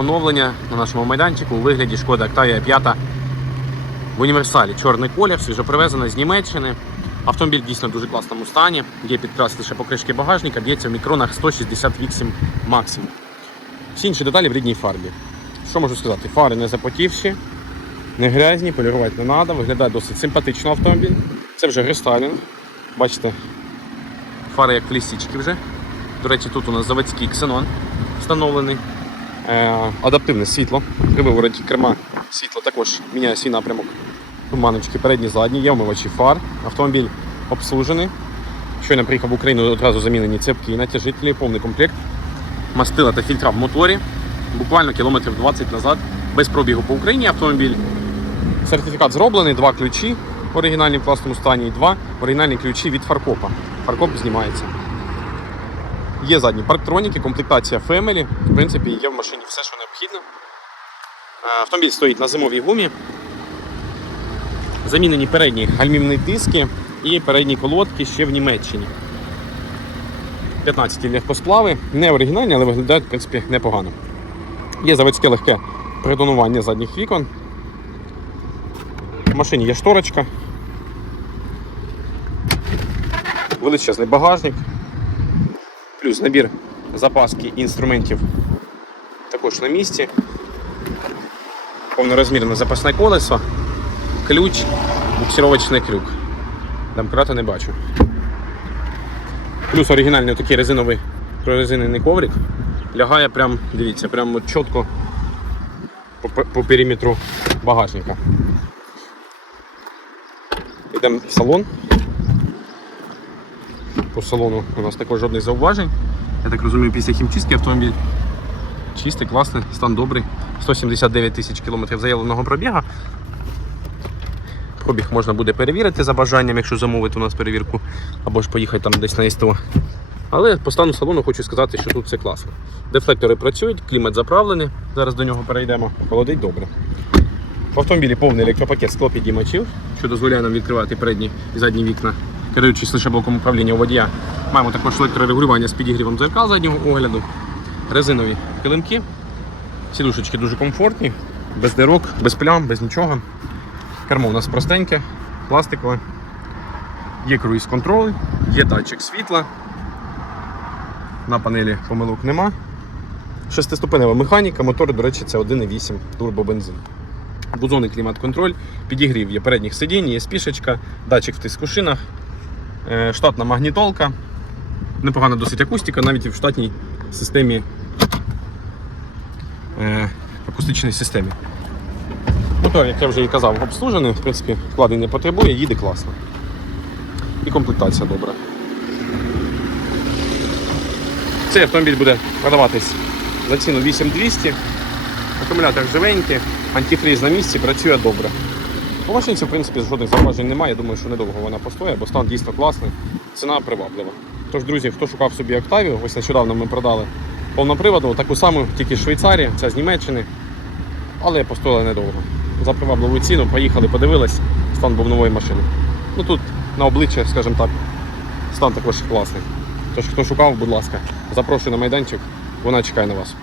оновлення на нашому майданчику у вигляді шкода Octavia 5 в універсалі. Чорний колір, свіжопривезена з Німеччини. Автомобіль дійсно в дуже класному стані. Є підкрас лише покришки багажника, б'ється в мікронах 168 максимум. Всі інші деталі в рідній фарбі. Що можу сказати? Фари не запотівші, не грязні, полірувати не треба. Виглядає досить симпатично автомобіль. Це вже рестайлінг. Бачите, фари як лісічки вже. До речі, тут у нас заводський ксенон встановлений. Е, адаптивне світло. При вивороті керма світло також міняє свій напрямок. Туманочки передні, задні, є омивачі фар. Автомобіль обслужений. Щойно приїхав в Україну, одразу замінені цепки, натяжителі, повний комплект. Мастила та фільтра в моторі. Буквально кілометрів 20 назад, без пробігу по Україні автомобіль. Сертифікат зроблений, два ключі в оригінальній в класному стані і два оригінальні ключі від фаркопа. Фаркоп знімається. Є задні парктроніки, комплектація Family. В принципі, є в машині все, що необхідно. Е, Автомобіль стоїть на зимовій гумі. Замінені передні гальмівні диски і передні колодки ще в Німеччині. 15 легкосплави, не оригінальні, але виглядають в принципі непогано. Є заводське легке притонування задніх вікон. В машині є шторочка. Величезний багажник. Плюс набір запаски інструментів також на місці. Повнорозмірне запасне колесо, ключ, буксировочний крюк. Домкрата не бачу. Плюс оригінальний такий резиновий прорезинений коврик. Лягає прям, дивіться, прям чітко по- по периметру багажника. Йдемо в салон. По салону у нас також жодних зауважень. Я так розумію, після хімчистки автомобіль чистий, класний, стан добрий. 179 тисяч кілометрів заявленого пробіга. Пробіг можна буде перевірити за бажанням, якщо замовити у нас перевірку, або ж поїхати там десь на СТО. Але по стану салону хочу сказати, що тут все класно. Дефлектори працюють, клімат заправлений. Зараз до нього перейдемо. Холодить добре. В автомобілі повний електропакет склопідіймачів, що дозволяє нам відкривати передні і задні вікна, керуючись лише блоком управління у водія. Маємо також електрорегулювання з підігрівом дзеркал заднього огляду, резинові килимки. Сідушечки дуже комфортні, без дирок, без плям, без нічого. Кермо у нас простеньке, пластикове. Є круїз контроль, є датчик світла. На панелі помилок нема. Шестиступенева механіка, мотор, до речі, це 1,8 турбобензин. Бузонний клімат-контроль, підігрів є передніх сидінь, є спішечка, датчик в тиску шинах, штатна магнітолка, непогана досить акустика, навіть в штатній системі е, акустичній системі. Мотор, як я вже і казав, обслужений, в принципі, вкладень не потребує, їде класно. І комплектація добра. Цей автомобіль буде продаватись за ціну 8200. Акумулятор живенький, антифріз на місці, працює добре. По машинці, в принципі, жодних зауважень немає. Я думаю, що недовго вона постоє, бо стан дійсно класний, ціна приваблива. Тож, друзі, хто шукав собі Октавію, ось нещодавно ми продали повноприводну, таку саму, тільки з Швейцарії, ця з Німеччини, але постояла недовго. За привабливу ціну поїхали, подивились, стан був нової машини. Ну тут на обличчя, скажімо так, стан також класний. Тож, хто шукав, будь ласка, запрошую на майданчик, вона чекає на вас.